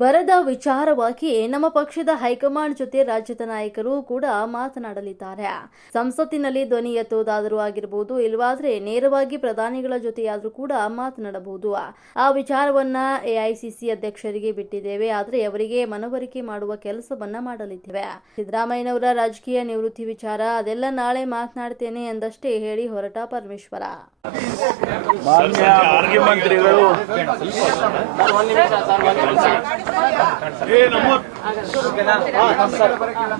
ಬರದ ವಿಚಾರವಾಗಿ ನಮ್ಮ ಪಕ್ಷದ ಹೈಕಮಾಂಡ್ ಜೊತೆ ರಾಜ್ಯದ ನಾಯಕರು ಕೂಡ ಮಾತನಾಡಲಿದ್ದಾರೆ. ಸಂಸತ್ತಿನಲ್ಲಿ ಧ್ವನಿ ಎತ್ತುವುದಾದರೂ ಆಗಿರಬಹುದು, ಇಲ್ಲವಾದ್ರೆ ನೇರವಾಗಿ ಪ್ರಧಾನಿಗಳ ಜೊತೆಯಾದ್ರೂ ಕೂಡ ಮಾತನಾಡಬಹುದು. ಆ ವಿಚಾರವನ್ನ ಎಐಸಿಸಿ ಅಧ್ಯಕ್ಷರಿಗೆ ಬಿಟ್ಟಿದ್ದೇವೆ. ಆದರೆ ಅವರಿಗೆ ಮನವರಿಕೆ ಮಾಡುವ ಕೆಲಸವನ್ನ ಮಾಡಲಿದ್ದೇವೆ. ಸಿದ್ದರಾಮಯ್ಯನವರ ರಾಜಕೀಯ ನಿವೃತ್ತಿ ವಿಚಾರ ಅದೆಲ್ಲ ನಾಳೆ ಮಾತನಾಡ್ತೇನೆ ಎಂದಷ್ಟೇ ಹೇಳಿ ಹೊರಟ ಪರಮೇಶ್ವರ.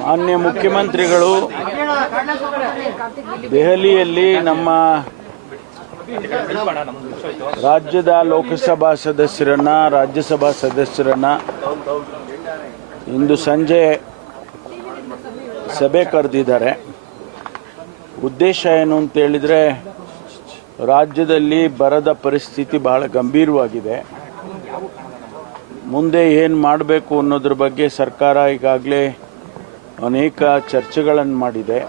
ಮಾನ್ಯ ಮುಖ್ಯಮಂತ್ರಿಗಳು ದೆಹಲಿಯಲ್ಲಿ ನಮ್ಮ ರಾಜ್ಯದ ಲೋಕಸಭಾ ಸದಸ್ಯರನ್ನ, ರಾಜ್ಯಸಭಾ ಸದಸ್ಯರನ್ನ ಇಂದು ಸಂಜೆ ಸಭೆ ಕರೆದಿದ್ದಾರೆ. ಉದ್ದೇಶ ಏನು ಅಂತ ಹೇಳಿದ್ರೆ, ರಾಜ್ಯದಲ್ಲಿ ಬರದ ಪರಿಸ್ಥಿತಿ ಬಹಳ ಗಂಭೀರವಾಗಿದೆ. ಮುಂದೆ ಏನು ಮಾಡಬೇಕು ಅನ್ನೋದ್ರ ಬಗ್ಗೆ ಸರ್ಕಾರ ಈಗಾಗಲೇ ಅನೇಕ ಚರ್ಚೆಗಳನ್ನು ಮಾಡಿದೆ.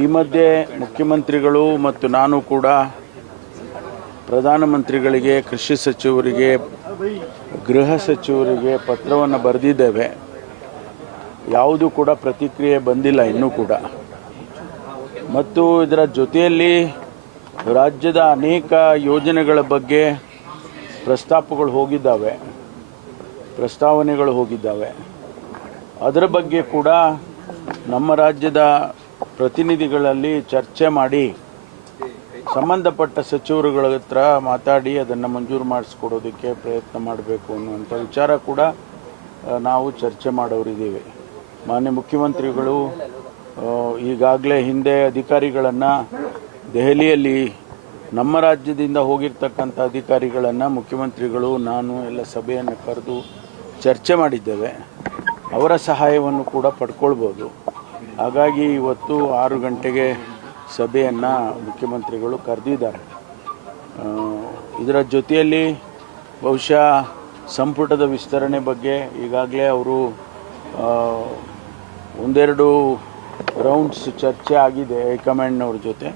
ಈ ಮಧ್ಯೆ ಮುಖ್ಯಮಂತ್ರಿಗಳು ಮತ್ತು ನಾನು ಕೂಡ ಪ್ರಧಾನಮಂತ್ರಿಗಳಿಗೆ, ಕೃಷಿ ಸಚಿವರಿಗೆ, ಗೃಹ ಸಚಿವರಿಗೆ ಪತ್ರವನ್ನು ಬರೆದಿದ್ದೇವೆ. ಯಾವುದೂ ಕೂಡ ಪ್ರತಿಕ್ರಿಯೆ ಬಂದಿಲ್ಲ ಇನ್ನೂ ಕೂಡ. ಮತ್ತು ಇದರ ಜೊತೆಯಲ್ಲಿ ರಾಜ್ಯದ ಅನೇಕ ಯೋಜನೆಗಳ ಬಗ್ಗೆ ಪ್ರಸ್ತಾವನೆಗಳು ಹೋಗಿದ್ದಾವೆ. ಅದರ ಬಗ್ಗೆ ಕೂಡ ನಮ್ಮ ರಾಜ್ಯದ ಪ್ರತಿನಿಧಿಗಳಲ್ಲಿ ಚರ್ಚೆ ಮಾಡಿ ಸಂಬಂಧಪಟ್ಟ ಸಚಿವರುಗಳ ಹತ್ರ ಮಾತಾಡಿ ಅದನ್ನು ಮಂಜೂರು ಮಾಡಿಸ್ಕೊಡೋದಕ್ಕೆ ಪ್ರಯತ್ನ ಮಾಡಬೇಕು ಅನ್ನುವಂಥ ವಿಚಾರ ಕೂಡ ನಾವು ಚರ್ಚೆ ಮಾಡೋರಿದ್ದೀವಿ. ಮಾನ್ಯ ಮುಖ್ಯಮಂತ್ರಿಗಳು ಈಗಾಗಲೇ ಹಿಂದೆ ಅಧಿಕಾರಿಗಳನ್ನು ದೆಹಲಿಯಲ್ಲಿ ನಮ್ಮ ರಾಜ್ಯದಿಂದ ಹೋಗಿರ್ತಕ್ಕಂಥ ಅಧಿಕಾರಿಗಳನ್ನು ಮುಖ್ಯಮಂತ್ರಿಗಳು, ನಾನು ಎಲ್ಲ ಸಭೆಯನ್ನು ಕರೆದು ಚರ್ಚೆ ಮಾಡಿದ್ದೇವೆ. ಅವರ ಸಹಾಯವನ್ನು ಕೂಡ ಪಡ್ಕೊಳ್ಬೋದು. ಹಾಗಾಗಿ ಇವತ್ತು 6 ಗಂಟೆಗೆ ಸಭೆಯನ್ನು ಮುಖ್ಯಮಂತ್ರಿಗಳು ಕರೆದಿದ್ದಾರೆ. ಇದರ ಜೊತೆಯಲ್ಲಿ ಬಹುಶಃ ಸಂಪುಟದ ವಿಸ್ತರಣೆ ಬಗ್ಗೆ ಈಗಾಗಲೇ ಅವರು ಒಂದೆರಡು ರೌಂಡ್ಸ್ ಚರ್ಚೆ ಆಗಿದೆ ಹೈಕಮಾಂಡ್ನವ್ರ ಜೊತೆ.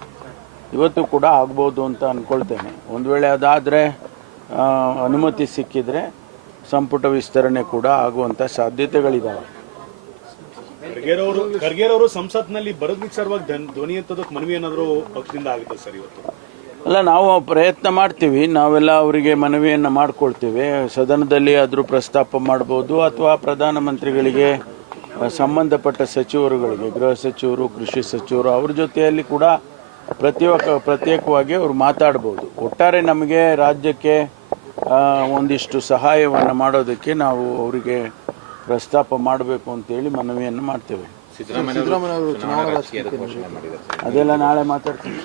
ಇವತ್ತು ಕೂಡ ಆಗ್ಬೋದು ಅಂತ ಅಂದ್ಕೊಳ್ತೇನೆ. ಒಂದು ವೇಳೆ ಅದಾದರೆ ಅನುಮತಿ ಸಿಕ್ಕಿದರೆ ಸಂಪುಟ ವಿಸ್ತರಣೆ ಕೂಡ ಆಗುವಂಥ ಸಾಧ್ಯತೆಗಳಿದ್ದಾವೆ. ಖರ್ಗೆ ಅವರು ಸಂಸತ್ನಲ್ಲಿ ಬರದ ವಿಚಾರವಾಗಿ ಧ್ವನಿ ಎತ್ತೋದಕ್ಕೆ ಮನವಿ ಏನಾದರೂ ಪಕ್ಷದಿಂದ ಆಗುತ್ತೆ ಸರ್ ಇವತ್ತು? ಅಲ್ಲ, ನಾವು ಪ್ರಯತ್ನ ಮಾಡ್ತೀವಿ. ನಾವೆಲ್ಲ ಅವರಿಗೆ ಮನವಿಯನ್ನು ಮಾಡ್ಕೊಳ್ತೀವಿ. ಸದನದಲ್ಲಿ ಆದರೂ ಪ್ರಸ್ತಾಪ ಮಾಡ್ಬೋದು, ಅಥವಾ ಪ್ರಧಾನಮಂತ್ರಿಗಳಿಗೆ, ಸಂಬಂಧಪಟ್ಟ ಸಚಿವರುಗಳಿಗೆ, ಗೃಹ ಸಚಿವರು, ಕೃಷಿ ಸಚಿವರು, ಅವ್ರ ಜೊತೆಯಲ್ಲಿ ಕೂಡ ಪ್ರತ್ಯೇಕವಾಗಿ ಅವರು ಮಾತಾಡ್ಬೋದು. ಒಟ್ಟಾರೆ ನಮಗೆ ರಾಜ್ಯಕ್ಕೆ ಒಂದಿಷ್ಟು ಸಹಾಯವನ್ನು ಮಾಡೋದಕ್ಕೆ ನಾವು ಅವರಿಗೆ ಪ್ರಸ್ತಾಪ ಮಾಡಬೇಕು ಅಂತೇಳಿ ಮನವಿಯನ್ನು ಮಾಡ್ತೇವೆ. ಅದೆಲ್ಲ ನಾಳೆ ಮಾತಾಡ್ತೀವಿ.